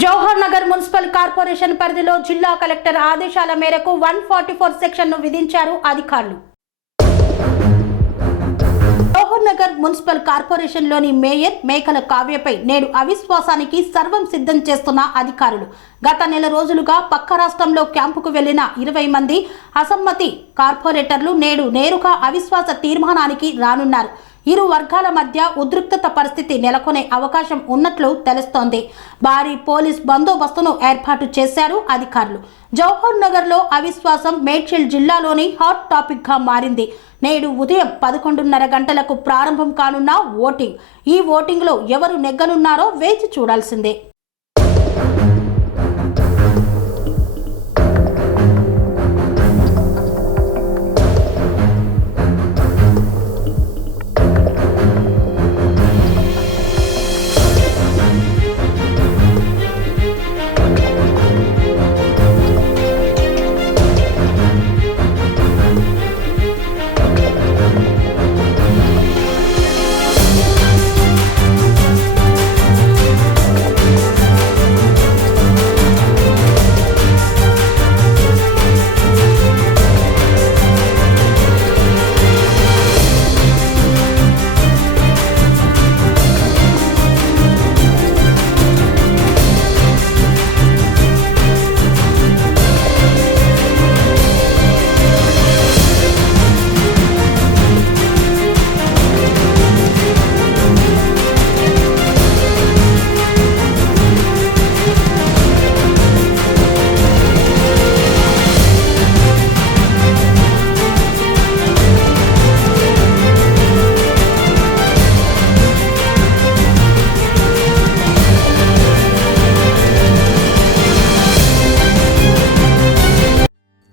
Jawahar Nagar municipal corporation పరిధిలో జిల్లా collector ఆదేశాల మేరకు 144 సెక్షన్ను విధించారు అధికారులు. జవహర్ నగర్ మున్సిపల్ కార్పొరేషన్లోని మేయర్ మేకల కావ్యపై నేడు అవిశ్వాసానికి సర్వం సిద్ధం చేస్తున్న అధికారులు. గత నెల రోజులుగా పక్క రాష్ట్రంలో క్యాంపుకు వెళ్లిన 20 మంది అసమ్మతి కార్పొరేటర్లు నేడు నేరుగా అవిశ్వాస తీర్మానానికి రానున్నారు. ఇరు వర్గాల మధ్య ఉద్రిక్తత పరిస్థితి నెలకొనే అవకాశం ఉన్నట్లు తెలుస్తోంది. భారీ పోలీస్ బందోబస్తును ఏర్పాటు చేశారు అధికారులు. జవహర్ నగర్ లో అవిశ్వాసం మేడ్చల్ జిల్లాలోని హాట్ టాపిక్ గా మారింది. నేడు ఉదయం 11:30 గంటలకు ప్రారంభం కానున్న ఓటింగ్. ఈ ఓటింగ్ లో ఎవరు నెగ్గనున్నారో వేచి చూడాల్సిందే.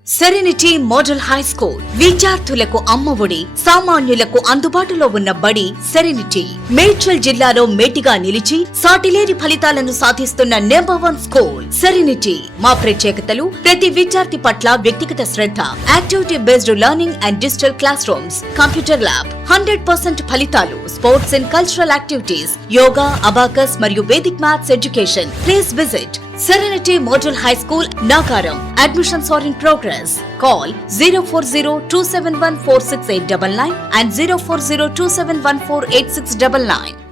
సెరెనిటీ మోడల్ హై స్కూల్ విద్యార్థులకు అమ్మఒడి, సామాన్యులకు అందుబాటులో ఉన్న బడి సెరెనిటీ. మేడ్చల్ జిల్లాలో మేటిగా నిలిచి సాటిలేని ఫలితాలను సాధిస్తున్న #1 స్కూల్ సెరెనిటీ. మా ప్రత్యేకతలు ప్రతి విద్యార్థి పట్ల వ్యక్తిగత శ్రద్ధ, activity based learning and digital classrooms, computer lab, 100% ఫలితాలు, sports and cultural activities, yoga, abacus మరియు Vedic maths education. Please visit Serenity Model High School, Nagaram. Admissions are in progress. Call 040-271-46899 and 040-271-48699.